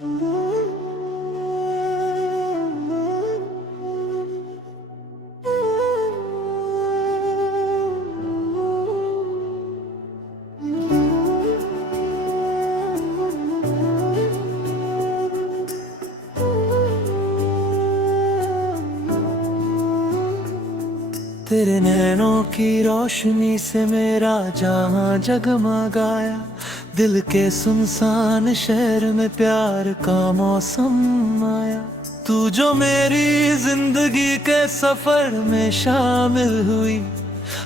तेरे नैनों की रोशनी से मेरा जहां जगमगाया, दिल के सुनसान शहर में प्यार का मौसम आया। तू जो मेरी जिंदगी के सफर में शामिल हुई,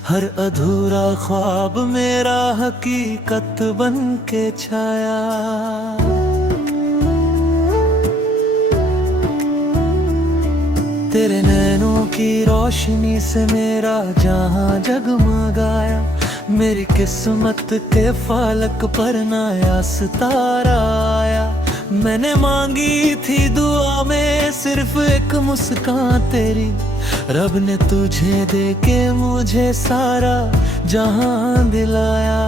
हर अधूरा ख्वाब मेरा हकीकत बन के छाया। तेरे नैनों की रोशनी से मेरा जहां जगमगाया, मेरी किस्मत के फालक पर नया सितारा आया। मैंने मांगी थी दुआ में सिर्फ एक मुस्कान तेरी, रब ने तुझे दे के मुझे सारा जहां दिलाया।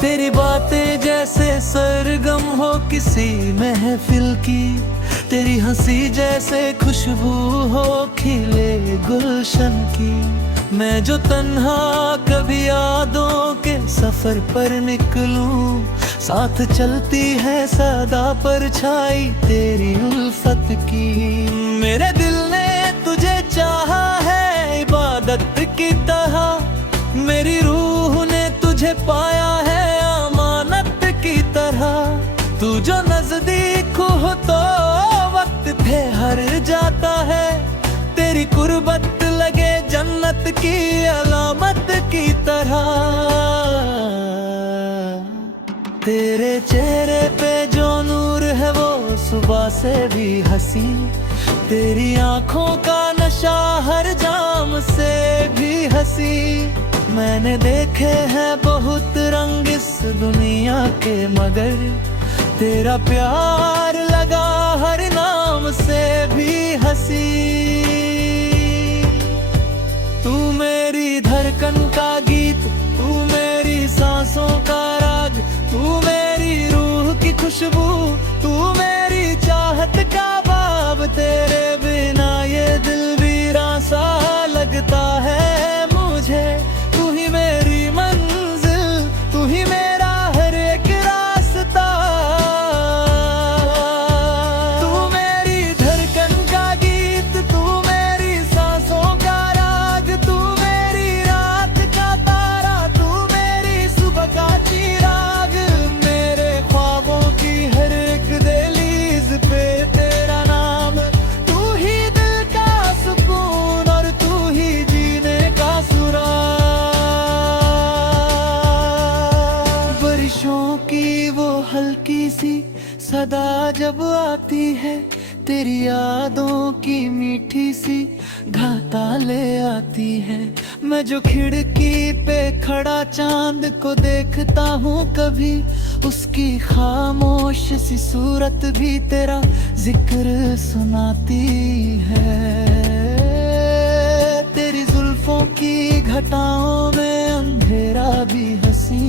तेरी बातें जैसे सरगम हो किसी महफिल की, तेरी हंसी जैसे खुशबू हो खिले गुलशन की। मैं जो तन्हा कभी यादों के सफर पर निकलूं, साथ चलती है सदा परछाई तेरी उल्फत की। मेरे दिल ने तुझे चाहा है इबादत की तरह, मेरी रूह ने तुझे पाया है अमानत की तरह। तू जो नजदीक हो तो वक्त पे हर जाता है, तेरी कुर्बत लगे जन्नत की अलामत की तरह। तेरे चेहरे पे जो नूर है वो सुबह से भी हंसी, तेरी आंखों का नशा हर जाम से भी हंसी। मैंने देखे हैं बहुत रंग इस दुनिया के, मगर तेरा प्यार लगा हर नाम से भी हंसी। तू मेरी धड़कन का गीत, तू मेरी सांसों का राग, तू मेरी रूह की खुशबू, तू मेरी चाहत का बाब। तेरे बिना ये दिल वीरान सा लगता है मुझे। तू ही मेरी मंजिल, तू ही मेरा हर एक रास्ता। तू मेरी धड़कन का गीत, तू मेरी सांसों का राग, तू मेरी रात का तारा, तू मेरी सुबह का चिराग। मेरे ख्वाबों की हर एक दहलीज पे तेरा नाम, तू ही दिल का सुकून और तू ही जीने का सुराग। बारिशों की वो हल्की सी सदा जब आती है, तेरी यादों की मीठी सी घाता ले आती है। मैं जो खिड़की पे खड़ा चांद को देखता हूँ कभी, उसकी खामोश सी सूरत भी तेरा जिक्र सुनाती है। तेरी जुल्फों की घटाओं में अंधेरा भी हंसी,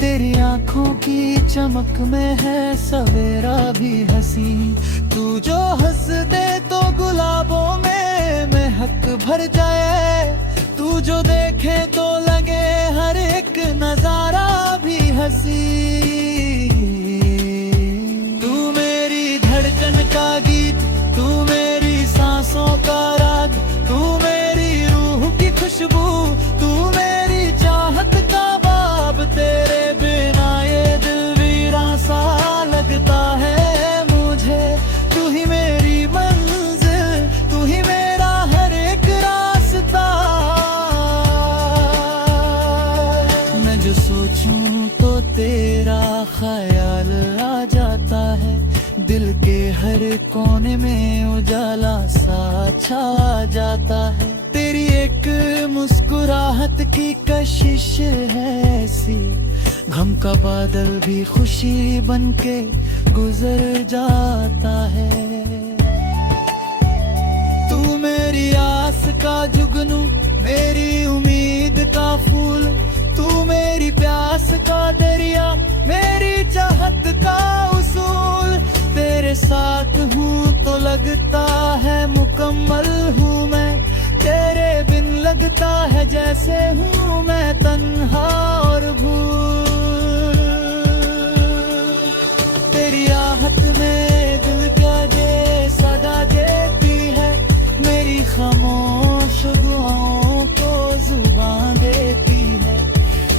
तेरी आंखों की चमक में है सवेरा भी हंसी। तू जो हंस दे तो गुलाबों में महक भर जाए, तू जो देखे तो लगे हर एक नजारा भी हंसी। तू मेरी धड़कन का गीत, तू मेरी सांसों का राग, तू मेरी रूह की खुशबू, तू मेरी चाहत का बाब। तेरे बिना ये दिल वीरान सा लगता है मुझे। तू ही मेरी मंजिल, तू ही मेरा हर एक रास्ता। मैं जो सोचूं तो तेरा ख्याल आ जाता है, दिल के हर कोने में उजाला सा छा जाता है। तेरी एक मुस्कुराहट की कशिश है ऐसी, गम का बादल भी खुशी बनके गुजर जाता है। तू मेरी आस का जुगनू, मेरी उम्मीद का फूल, तू मेरी प्यास का दरिया, मेरी का उसूल। तेरे साथ हूँ तो लगता है मुकम्मल हूँ मैं, तेरे बिन लगता है जैसे हूँ मैं तन्हा और भूल। तेरी आहट में दिल का दे सदा देती है, मेरी खामोश दुआओं को जुबान देती है।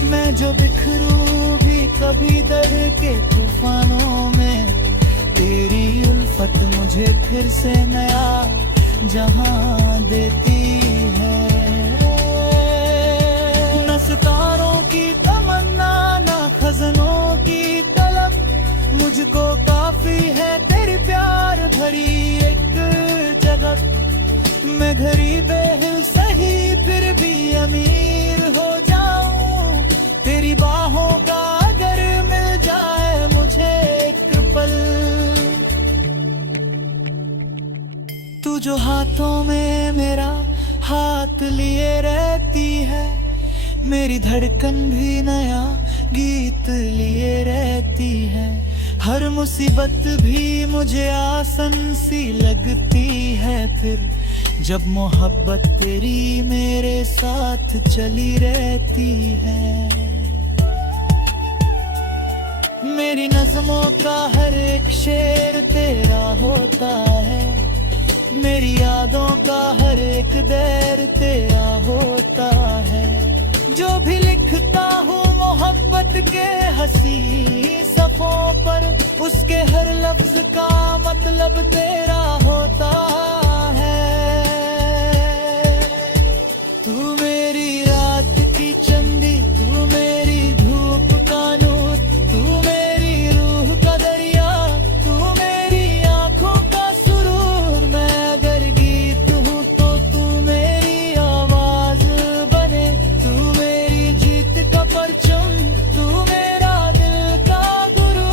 मैं जो बिखरूं भी कभी दर के तूफानों में, तेरी उल्फत मुझे फिर से नया जहां देती है। न सितारों की तमन्ना न खजनों की तलब, मुझको काफी है तेरी प्यार भरी एक जगत। मैं गरीब हिल सही फिर भी अमीर हो जाऊं, तेरी बाहों का अगर मिल जाए मुझे एक पल। तू जो हाथों में मेरा हाथ लिए रहती है, मेरी धड़कन भी नया गीत लिए रहती है। हर मुसीबत भी मुझे आसन सी लगती है फिर, जब मोहब्बत तेरी मेरे साथ चली रहती है। मेरी नज़मों का हर एक शेर तेरा होता है, मेरी यादों का हर एक दैर तेरा होता है। जो भी लिखता हूँ मोहब्बत के हंसी सफ़ों पर, उसके हर लफ्ज का मतलब तेरा होता है। तू मेरी रात की चंदी, तू मेरी धूप का नूर, तू मेरी रूह का दरिया, तू मेरी आंखों का सुरूर। मैं अगर गीत हूँ तो तू मेरी आवाज बने, तू मेरी जीत का परचम, तू मेरा दिल का गुरु।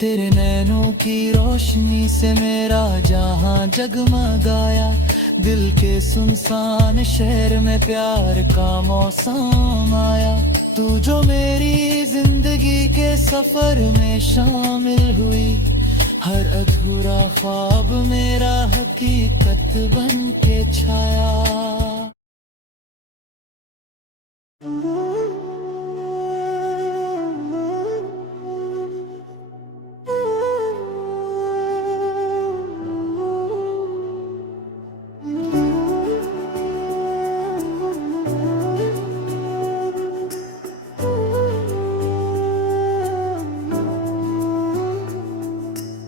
तेरे नैनों की रोशनी से मेरा जहां जगमगाया, दिल के सुनसान शहर में प्यार का मौसम आया। तू जो मेरी जिंदगी के सफर में शामिल हुई, हर अधूरा ख्वाब मेरा हकीकत बन के छाया।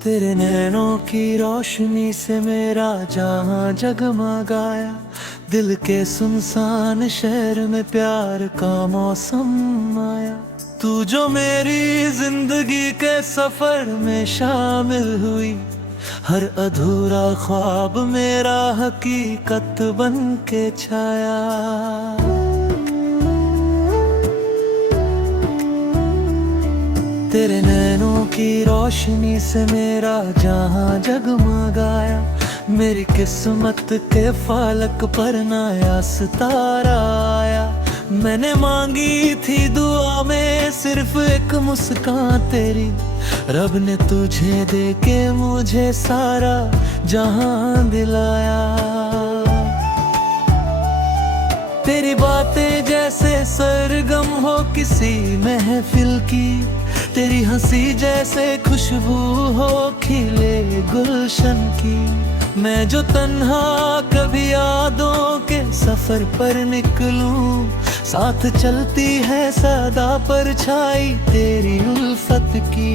तेरे नैनों की रोशनी से मेरा जहां जगमगाया, दिल के सुनसान शहर में प्यार का मौसम आया। तू जो मेरी जिंदगी के सफर में शामिल हुई, हर अधूरा ख्वाब मेरा हकीकत बन के छाया। तेरे नैनों की रोशनी से मेरा जहां जगमगाया, मेरी किस्मत के फालक पर नया सितारा आया। मैंने मांगी थी दुआ में सिर्फ एक मुस्कान तेरी, रब ने तुझे दे के मुझे सारा जहां दिलाया। तेरी बातें जैसे सरगम हो किसी महफिल की, तेरी हंसी जैसे खुशबू हो खिले गुलशन की। मैं जो तन्हा कभी यादों के सफर पर निकलूं, साथ चलती है सदा परछाई तेरी उल्फत की।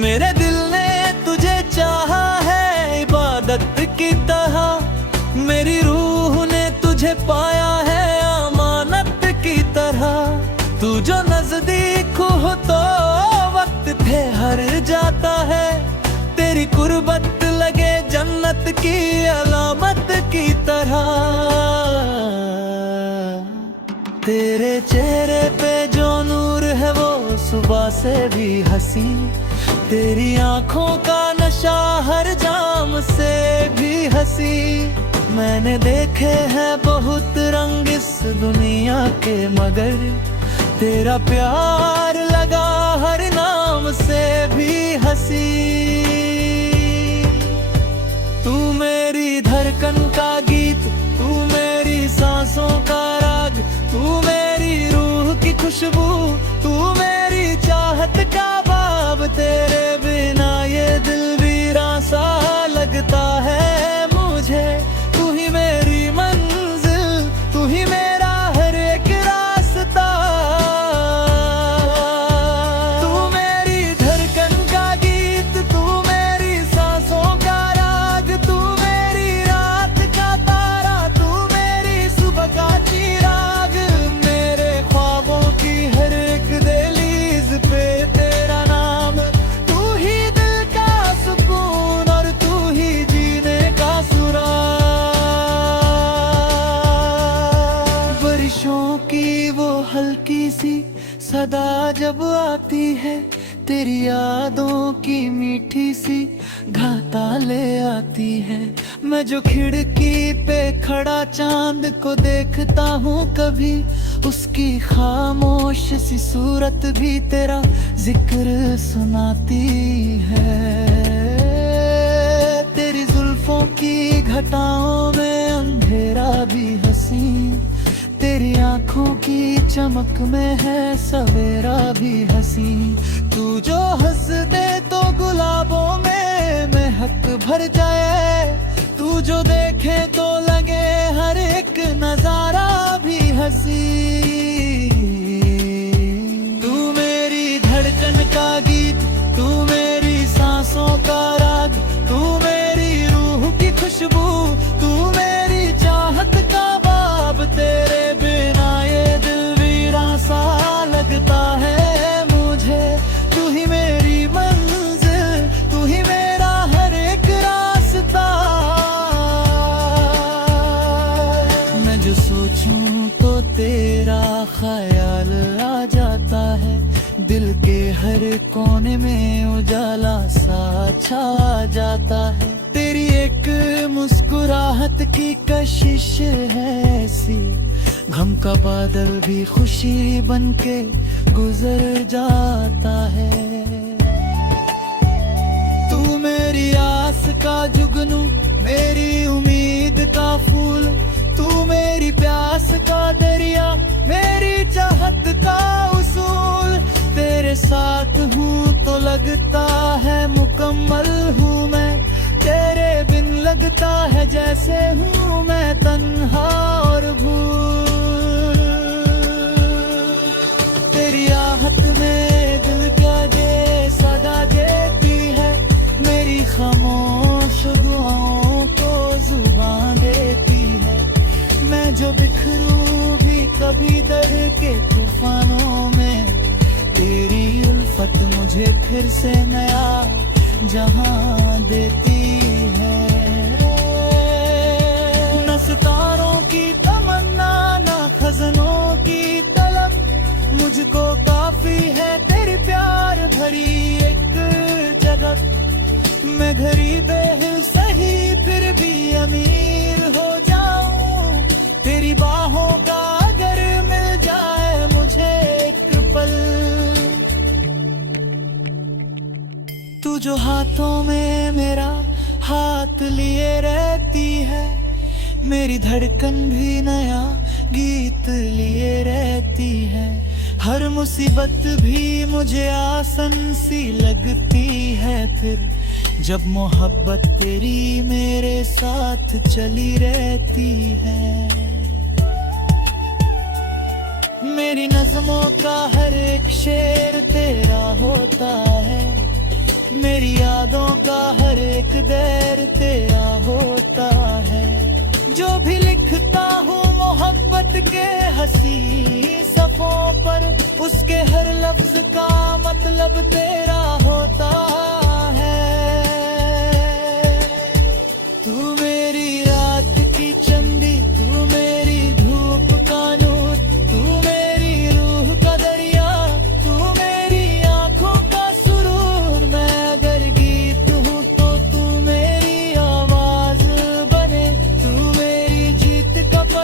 मेरे दिल ने तुझे चाहा है इबादत की तरह, मेरी रूह ने तुझे पाया है अमानत की तरह। तू जो नजदीक हो तो वक्त ठहर जाता है, तेरी कुर्बत लगे जन्नत की अलामत की तरह। तेरे चेहरे पे जो नूर है वो सुबह से भी हंसी, तेरी आंखों का नशा हर जाम से भी हंसी। मैंने देखे हैं बहुत रंग इस दुनिया के, मगर तेरा प्यार लगा हर नाम से भी हंसी। तू मेरी धड़कन का गीत, तू मेरी सांसों का राग, तू मेरी रूह की खुशबू, तू मेरी चाहत का बाब। तेरे बिना ये दिल वीरां सा लगता है मुझे। तू ही मेरी मंजिल, तू ही मेरा हर एक रास्ता। तू मेरी धड़कन का गीत, तू मेरी सांसों का राग, तू मेरी रात का तारा, तू मेरी सुबह का चिराग। मेरे ख्वाबों की हर एक दहलीज पे तेरा नाम। तू ही दिल का सुकून और तू ही जीने का सुराग। बारिशों की वो हल्की सी सदा जब आती है, तेरी यादों की मीठी सी घाटा ले आती है। मैं जो खिड़की पे खड़ा चांद को देखता हूँ कभी, उसकी खामोश सी सूरत भी तेरा जिक्र सुनाती है। तेरी जुल्फों की घटाओं में अंधेरा भी हंसी, तेरी आंखों की चमक में है सवेरा भी हंसी। तू जो हंस दे तो गुलाबों में महक भर जाए, तू जो देखे तो लगे हर एक नजारा भी हंसी। तू मेरी धड़कन का गीत, तू मेरी सांसों का राग, तू मेरी रूह की खुशबू, तू मेरी चाहत का बाब। तेरे बिना ये दिल वीरां सा लगता है मुझे। तू ही मेरी मंजिल, तू ही मेरा हर एक रास्ता। मैं जो सोचूं तो तेरा ख्याल आ जाता है, दिल के हर कोने में उजाला सा छा जाता है। तेरी एक मुस्कुराहट की कशिश है ऐसी, गम का बादल भी खुशी बनके गुजर जाता है। तू मेरी आस का जुगनू, मेरी उम्मीद का फूल, तू मेरी प्यास का दरिया, मेरी चाहत का उसूल। तेरे साथ हूँ तो लगता है मुकम्मल हूँ मैं, तेरे बिन लगता है जैसे हूँ मैं तन्हा और भूल। तेरी आहट में दिल का दे सदा देती है, मेरी खामोश दुआओं को जुबान देती है। मैं जो बिखरूं भी कभी दर के तूफानों में, तेरी उल्फत मुझे फिर से नया जहां देती है। न सितारों की तमन्ना, न खजनों की तलब, मुझको काफी है तेरी प्यार भरी एक जगत। मैं गरीब है सही फिर भी अमीर हो जाऊं, तेरी बाहों का अगर मिल जाए मुझे एक पल। तू जो हाथों में मेरा हाथ लिए रहती है, मेरी धड़कन भी नया गीत लिए रहती है। हर मुसीबत भी मुझे आसन सी लगती है फिर, जब मोहब्बत तेरी मेरे साथ चली रहती है। मेरी नज़मों का हर एक शेर तेरा होता है, मेरी यादों का हर एक दैर तेरा होता है। जो भी लिखता हूँ मोहब्बत के हंसी सफ़ों पर, उसके हर लफ्ज का मतलब तेरा होता है। तू मेरी रात की चंदी, तू मेरी धूप का नूर, तू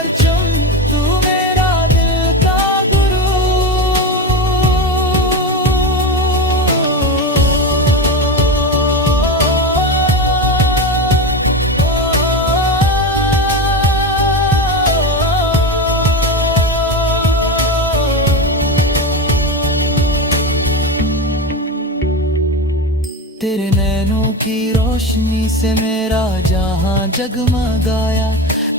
परचम, तू मेरा दिल का गुरु। तेरे नैनों की रोशनी से मेरा जहां जगमगाया,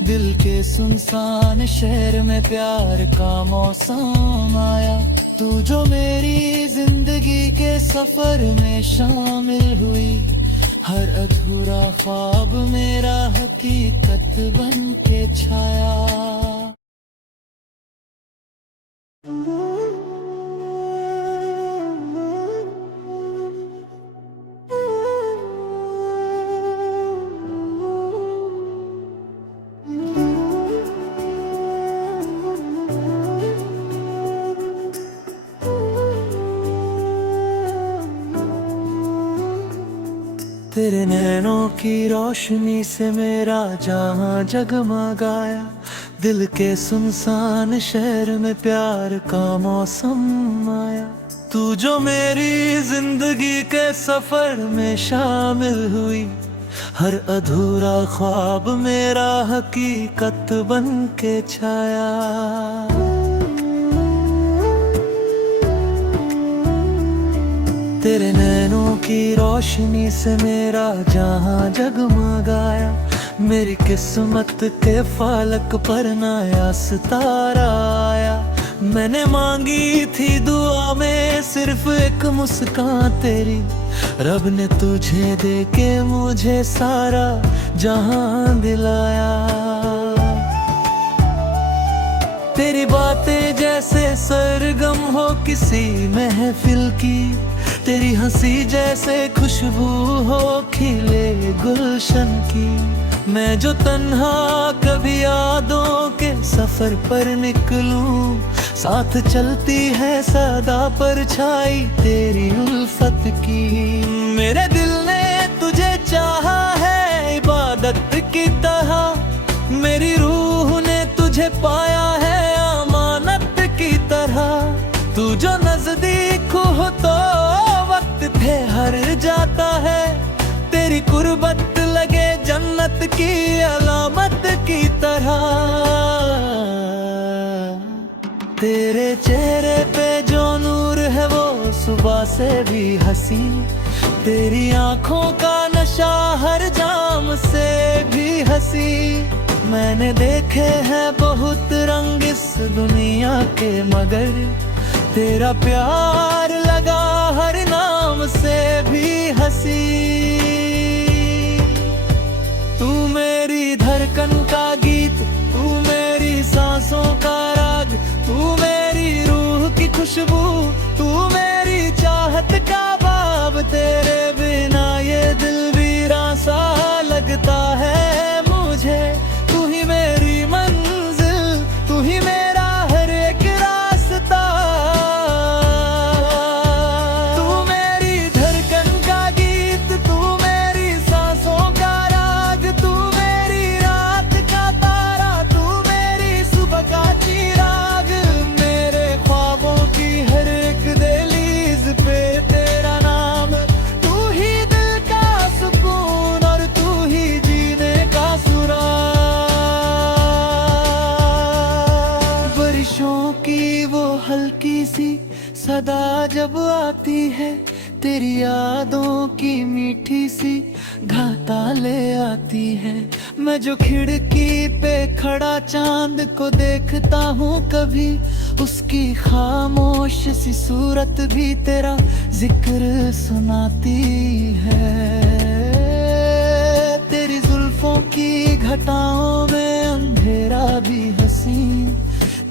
दिल के सुनसान शहर में प्यार का मौसम आया। तू जो मेरी जिंदगी के सफर में शामिल हुई, हर अधूरा ख्वाब मेरा हकीकत बन के छाया। तेरे नैनों की रोशनी से मेरा जहां जगमगाया, दिल के सुनसान शहर में प्यार का मौसम आया। तू जो मेरी जिंदगी के सफर में शामिल हुई, हर अधूरा ख्वाब मेरा हकीकत बन के छाया। तेरे नैनों की रोशनी से मेरा जहां जगमगाया, मेरी किस्मत के फालक पर नया सितारा आया। मैंने मांगी थी दुआ में सिर्फ एक मुस्कान तेरी, रब ने तुझे दे के मुझे सारा जहां दिलाया। तेरी बातें जैसे सरगम हो किसी महफिल की, तेरी हंसी जैसे खुशबू हो खिले गुलशन की। मैं जो तन्हा कभी यादों के सफर पर निकलूं, साथ चलती है सदा परछाई तेरी उल्फत की। मेरे दिल ने तुझे चाहा है इबादत की तरह, मेरी रूह ने तुझे पाया है अमानत की तरह। तू जो नजदीक हो तो वक्त थे हर जाता है, तेरी कुर्बत लगे जन्नत की अलामत की तरह। तेरे चेहरे पे जो नूर है वो सुबह से भी हंसी, तेरी आंखों का नशा हर जाम से भी हंसी। मैंने देखे हैं बहुत रंग इस दुनिया के, मगर तेरा प्यार लगा हर नाम से भी हंसी। तू मेरी धड़कन का गीत, तू मेरी सांसों का राग, तू मेरी रूह की खुशबू, तू मेरी चाहत का बाब। तेरे बिना ये दिल वीरान सा लगता है मुझे। तू ही मेरी मंजिल, तू ही मेरा हर एक रास्ता। तू मेरी धड़कन का गीत, तू मेरी सांसों का राग, तू मेरी रात का तारा, तू मेरी सुबह का चिराग। मेरे ख्वाबों की हर एक दहलीज पे तेरा नाम, तू ही दिल का सुकून और तू ही जीने का सुराग। बारिशों की वो हल्की सी सदा जब आती है, तेरी यादों की मीठी सी घाटा ले आती है। मैं जो खिड़की पे खड़ा चांद को देखता हूँ कभी, उसकी खामोश सी सूरत भी तेरा जिक्र सुनाती है। तेरी जुल्फों की घटाओं में अंधेरा भी हंसी,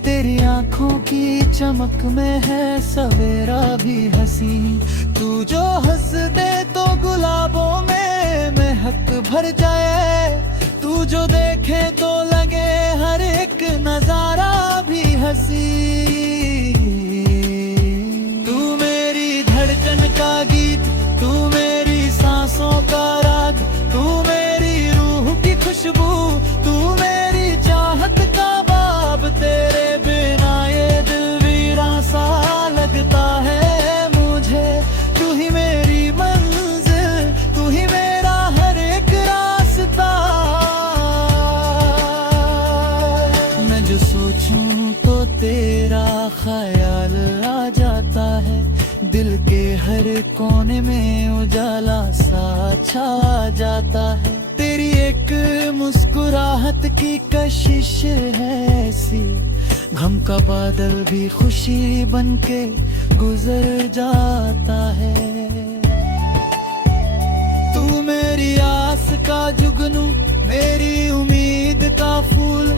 तेरी आंखों की चमक में है सवेरा भी हंसी। तू जो हंस दे तो गुलाबों में महक भर जाए, तू जो देखे तो लगे हर एक नजारा भी हंसी। तू मेरी धड़कन का गीत, तू मेरी सांसों का राग, तू मेरी रूह की खुशबू, तू मेरी चाहत का सोचूं तो तेरा ख्याल आ जाता है, दिल के हर कोने में उजाला सा छा जाता है। तेरी एक मुस्कुराहट की कशिश है ऐसी, गम का बादल भी खुशी बनके गुजर जाता है। तू मेरी आस का जुगनू, मेरी उम्मीद का फूल,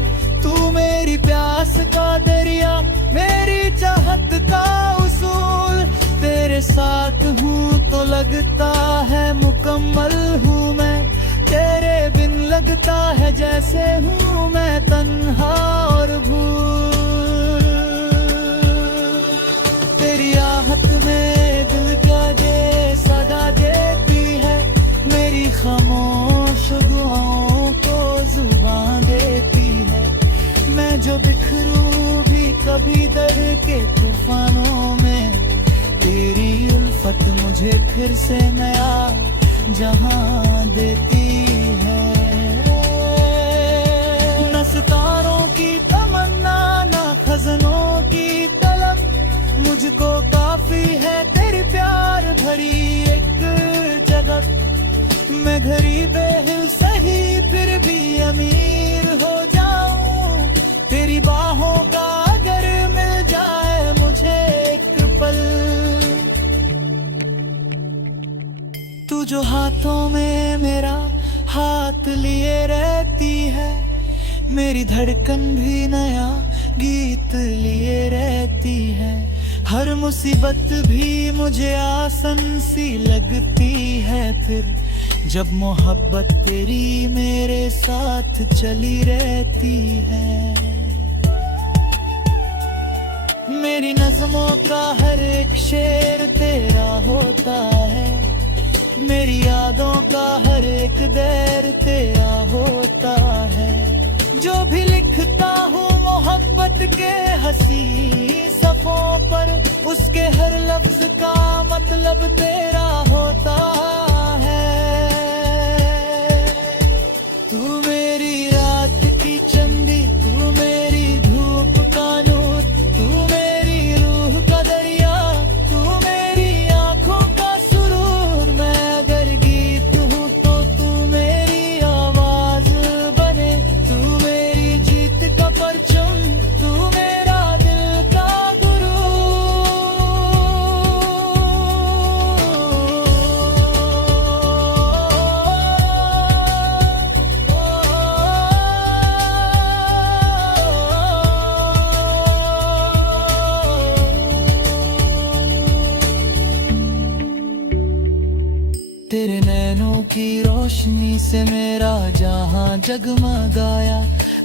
तू मेरी प्यास का दरिया, मेरी चाहत का उसूल। तेरे साथ हूँ तो लगता है मुकम्मल हूँ मैं, तेरे बिन लगता है जैसे हूँ मैं तन्हा और भूल। तेरी आहट में दिल का जे सदा देती है, मेरी खामोश दुआओं को जुबान देती है। मैं जो बिखरूं भी कभी दर के तूफानों में, तेरी उल्फत मुझे फिर से नया जहां देती है। न सितारों की तमन्ना, न खजनों की तलब, मुझको काफी है तेरी प्यार भरी एक जगत। मैं गरीब हिल सही फिर भी अमीर हो जाऊं, तेरी बाहों का अगर मिल जाए मुझे एक पल। तू जो हाथों में मेरा हाथ लिए रहती है, मेरी धड़कन भी नया गीत लिए रहती है। हर मुसीबत भी मुझे आसन सी लगती है फिर, जब मोहब्बत तेरी मेरे साथ चली रहती है। मेरी नज़मों का हर एक शेर तेरा होता है, मेरी यादों का हर एक दैर तेरा होता है। जो भी लिखता हूँ मोहब्बत के हंसी सफ़ों पर, उसके हर लफ्ज का मतलब तेरा होता है। तू मेरी रात की चंदी, तू मेरी धूप का नूर, तू मेरी रूह का दरिया, तू मेरी आंखों का सुरूर। मैं अगर गीत हूँ तो तू मेरी आवाज बने, तू मेरी जीत का परचम, तू मेरा दिल का गुरु। तेरे नैनों की रोशनी से मेरा जहां जगमगाया,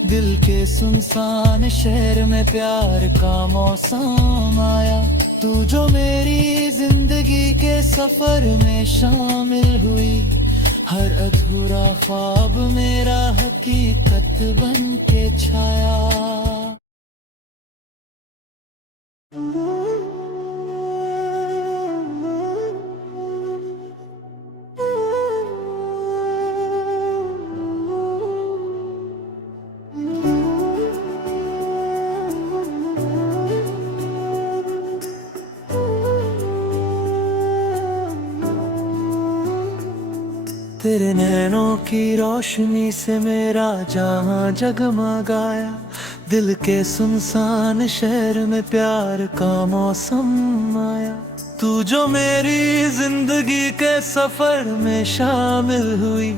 दिल के सुनसान शहर में प्यार का मौसम आया। तू जो मेरी जिंदगी के सफर में शामिल हुई, हर अधूरा ख्वाब मेरा हकीकत बन के छाया। तेरे नैनों की रोशनी से मेरा जहां जगमगाया, दिल के सुनसान शहर में प्यार का मौसम आया। तू जो मेरी जिंदगी के सफर में शामिल हुई,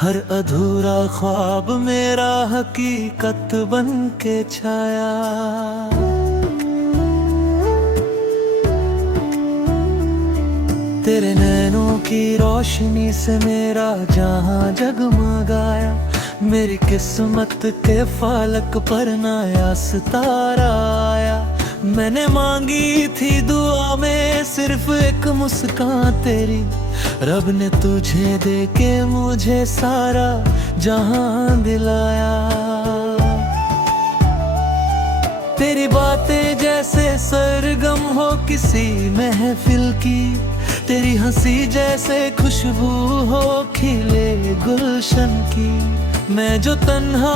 हर अधूरा ख्वाब मेरा हकीकत बन के छाया। तेरे नैनों की रोशनी से मेरा जहां जगमगाया, मेरी किस्मत के फालक पर नया सितारा आया। मैंने मांगी थी दुआ में सिर्फ एक मुस्कान तेरी, रब ने तुझे दे के मुझे सारा जहां दिलाया। तेरी बातें जैसे सरगम हो किसी महफिल की, तेरी हंसी जैसे खुशबू हो खिले गुलशन की। मैं जो तन्हा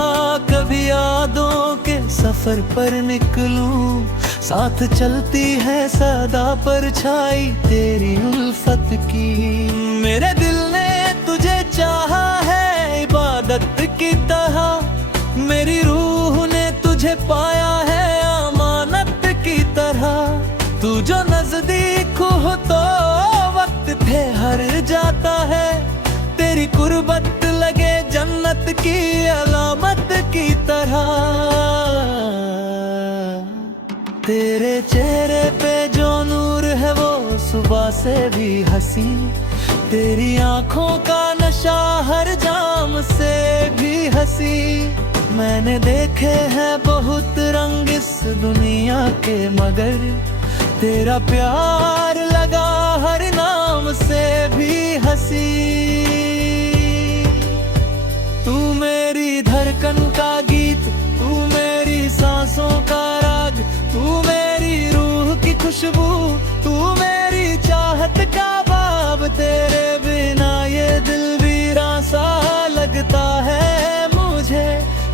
कभी यादों के सफर पर निकलूं, साथ चलती है सदा परछाई तेरी उल्फत की। मेरे दिल ने तुझे चाहा है इबादत की तरह, मेरी रूह ने तुझे पाया है अमानत की तरह। तू जो नजदीक हो तो वक्त पे हर जाता है, तेरी कुर्बत लगे जन्नत की अलामत की तरह। तेरे चेहरे पे जो नूर है वो सुबह से भी हंसी, तेरी आंखों का नशा हर जाम से भी हंसी। मैंने देखे हैं बहुत रंग इस दुनिया के, मगर तेरा प्यार लगा हर नाम से भी हंसी। तू मेरी धड़कन का गीत, तू मेरी सांसों का राग, तू मेरी रूह की खुशबू, तू मेरी चाहत का बाब। तेरे बिना ये दिल वीरां सा लगता है मुझे,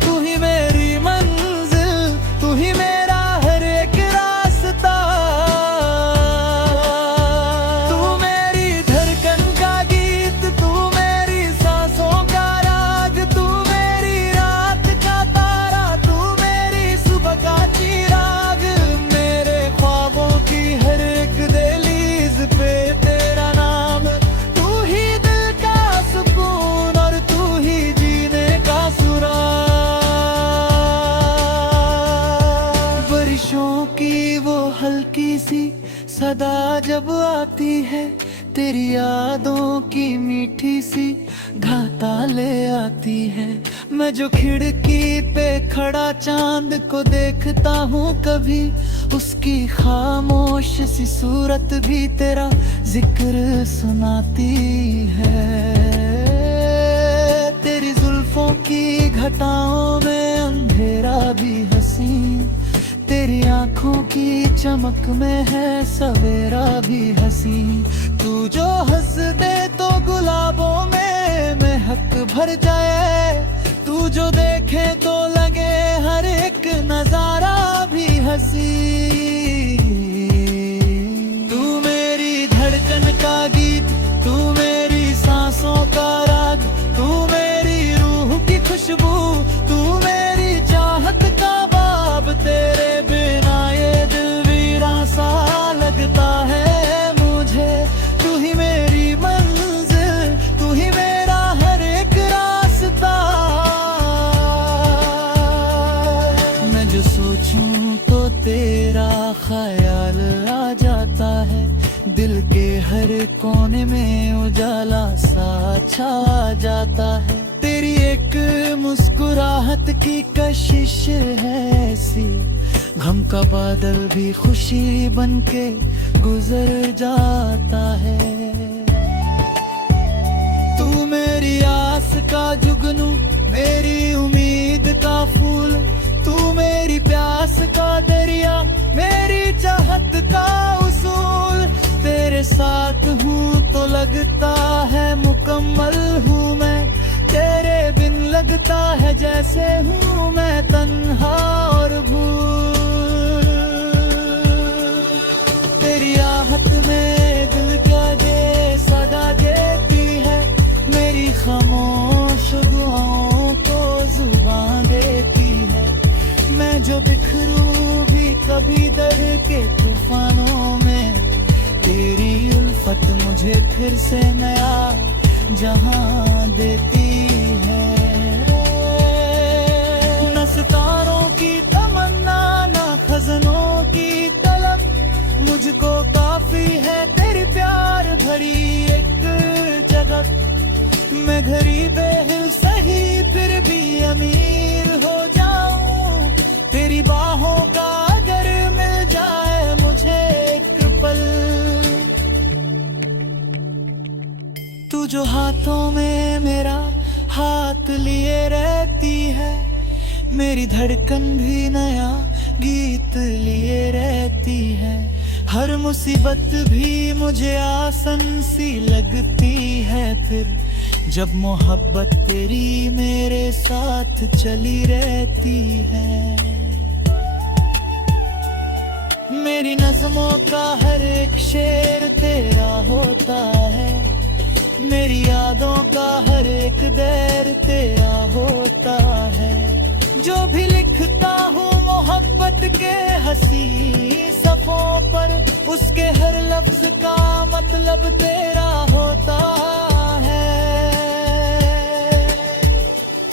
तू ही मेरी मंजिल, तू ही मेरा हर एक रास्ता। तू मेरी धड़कन का गीत, तू मेरी सांसों का राग, तू मेरी रात का तारा, तू मेरी सुबह का चिराग। मेरे ख्वाबों की हर एक दहलीज पे तेरा नाम, तू ही दिल का सुकून और तू ही जीने का सुराग। बारिशों की वो हल्की सी सदा जब आती है, तेरी यादों की मीठी सी घाता ले आती है। मैं जो खिड़की पे खड़ा चांद को देखता हूँ कभी, उसकी खामोश सी सूरत भी तेरा जिक्र सुनाती है। तेरी जुल्फों की घटाओं में अंधेरा भी हंसी, तेरी आंखों की चमक में है सवेरा भी हंसी। तू जो हंस दे तो गुलाबों में महक भर जाए, तू जो देखे तो लगे हर एक नजारा भी हंसी। तू मेरी धड़कन का गीत, तू मेरी सांसों का राग, तू मेरी रूह की खुशबू, तू मेरी चाहत का बाब। तेरे बिना ये दिल वीरां सा लगता है मुझे, तू ही मेरी मंजिल, तू ही मेरा हर एक रास्ता। मैं जो सोचूं तो तेरा ख्याल आ जाता है, दिल के हर कोने में उजाला सा छा जाता है। तेरी एक मुस्कुराहट की कशिश है ऐसी, गम का बादल भी खुशी बनके गुजर जाता है। तू मेरी आस का जुगनू, मेरी उम्मीद का फूल, तू मेरी प्यास का दरिया, मेरी चाहत का उसूल। तेरे साथ हूँ तो लगता है मुकम्मल हूँ मैं, तेरे बिन लगता है जैसे हूँ मैं तन्हा और भूल। तेरी आहट में दिल का दे सदा देती है, मेरी खामोश दुआओं को जुबान देती है। मैं जो बिखरूं भी कभी दर के तूफानों में, तेरी उल्फत मुझे फिर से नया जहां देती है। न सितारों की तमन्ना, न खजनों की तलब, मुझको काफी है तेरी प्यार भरी एक जगत। मैं गरीब है सही फिर भी अमीर हो जाऊं, तेरी बाहों का अगर मिल जाए मुझे एक पल। तू जो हाथों में मेरा हाथ लिए रहती है, मेरी धड़कन भी नया गीत लिए रहती है। हर मुसीबत भी मुझे आसन सी लगती है, फिर जब मोहब्बत तेरी मेरे साथ चली रहती है। मेरी नज़मों का हर एक शेर तेरा होता है, मेरी यादों का हर एक दैर तेरा होता है। जो भी लिखता हूँ मोहब्बत के हंसी सफ़ों पर, उसके हर लफ्ज का मतलब तेरा होता है।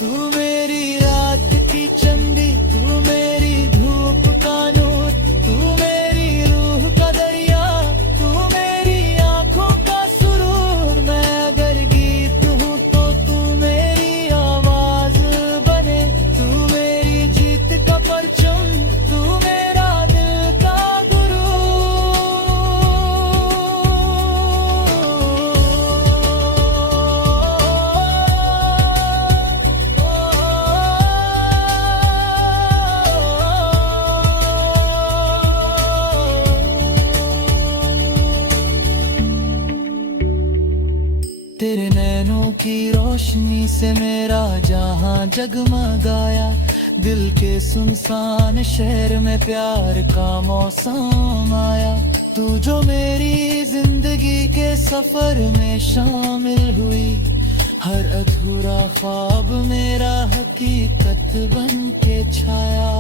तू मेरी रात की चंदी, तू मेरी धूप का नूर, तू मेरी रूह का दरिया, तू मेरी आंखों का सुरूर। मैं अगर गीत हूँ तो तू मेरी आवाज बने, तू मेरी जीत का परचम, तू मेरा दिल का गुरु। तेरे नैनों की रोशनी से मेरा जहां जगमगाया, दिल के सुनसान शहर में प्यार का मौसम आया। तू जो मेरी जिंदगी के सफर में शामिल हुई, हर अधूरा ख्वाब मेरा हकीकत बन के छाया।